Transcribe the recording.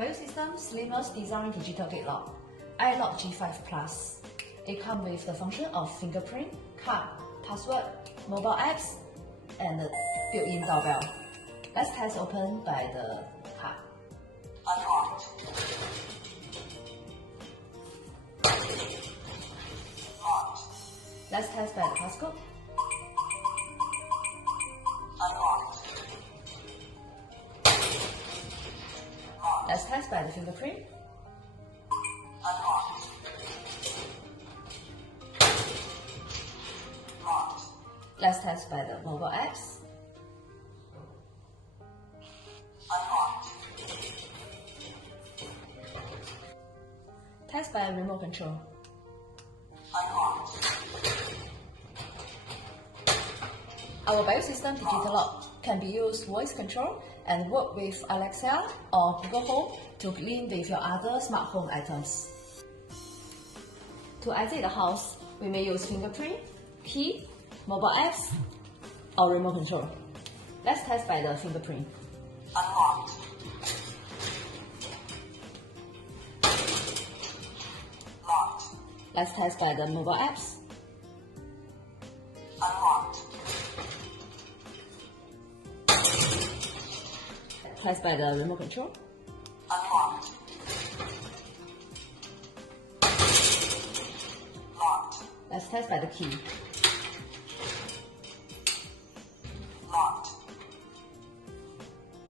BIOSYSTEM Slimmest Design Digital Gate Lock, iLock G5+. It comes with the function of fingerprint, card, password, mobile apps, and built-in doorbell. Let's test open by the card. Unlocked. Locked. Let's test by the passcode. Unlocked. Let's test by the fingerprint. Unlocked. Locked. Let's test by the mobile apps. Unlocked. Test by remote control. Unlocked. Our BIOSYSTEM Digital Lock can be used voice control and work with Alexa or Google Home to link with your other smart home items. To exit the house, we may use fingerprint, key, mobile apps, or remote control. Let's test by the fingerprint. Unlocked. Locked. Let's test by the mobile apps. Unlocked. Test by the remote control. Unlocked. Locked. Let's test by the key.